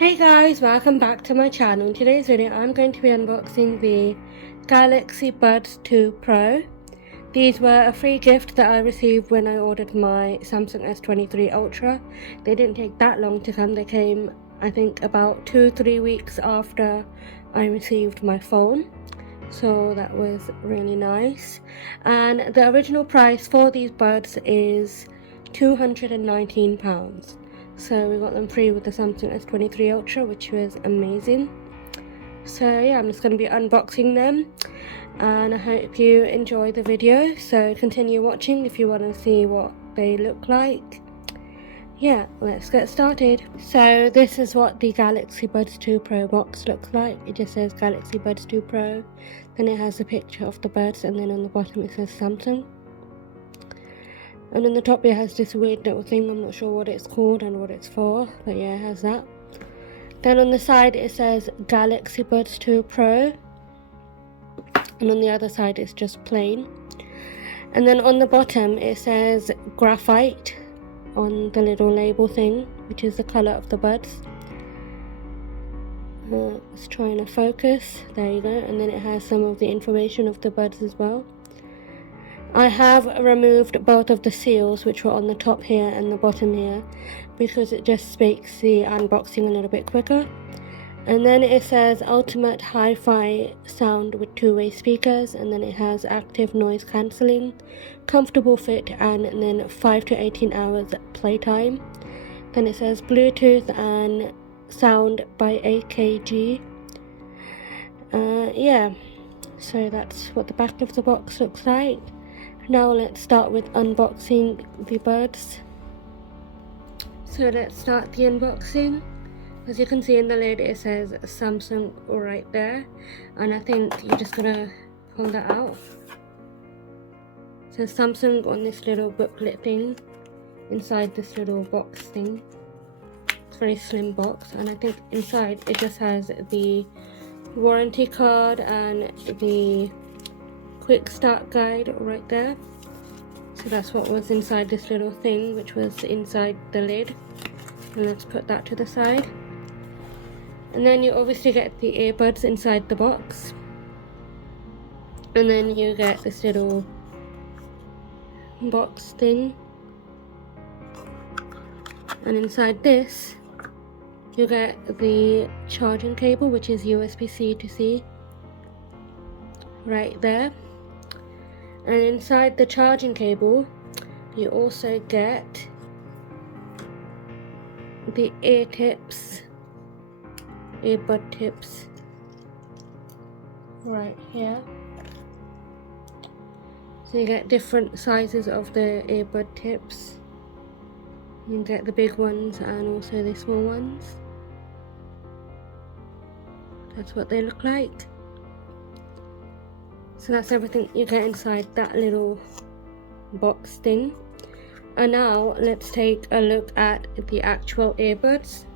Hey guys, welcome back to my channel. In today's video I'm going to be unboxing the Galaxy Buds 2 Pro. These were a free gift that I received when I ordered my Samsung S23 Ultra. They didn't take that long to come. They came I think about 2-3 weeks after I received my phone. So that was really nice. And the original price for these buds is £219. So we got them free with the Samsung S23 Ultra, which was amazing. So yeah, I'm just going to be unboxing them, and I hope you enjoy the video. So continue watching if you want to see what they look like. Yeah, let's get started. So this is what the Galaxy Buds 2 Pro box looks like. It just says Galaxy Buds 2 Pro, then it has a picture of the buds, and then on the bottom it says Samsung. And on the top it has this weird little thing, I'm not sure what it's called and what it's for, but yeah, it has that. Then on the side it says Galaxy Buds 2 Pro, and on the other side it's just plain. And then on the bottom it says graphite on the little label thing, which is the colour of the buds. It's trying to focus, there you go, and then it has some of the information of the buds as well. I have removed both of the seals, which were on the top here and the bottom here, because it just makes the unboxing a little bit quicker. And then it says ultimate hi-fi sound with two-way speakers, and then it has active noise cancelling, comfortable fit, and then 5 to 18 hours playtime. Then it says Bluetooth and sound by AKG. Yeah, so that's what the back of the box looks like. Now let's start with unboxing the buds. So let's start the unboxing. As you can see in the lid it says Samsung right there, and I think you're just gonna pull that out. It says Samsung on this little booklet thing inside this little box thing. It's a very slim box, and I think inside it just has the warranty card and the quick start guide right there. So that's what was inside this little thing, which was inside the lid. And let's put that to the side. And then you obviously get the earbuds inside the box, and then you get this little box thing, and inside this you get the charging cable, which is USB-C to C right there. And inside the charging cable you also get the earbud tips right here. So you get different sizes of the earbud tips. You get the big ones and also the small ones. That's what they look like. So that's everything you get inside that little box thing. And now let's take a look at the actual earbuds.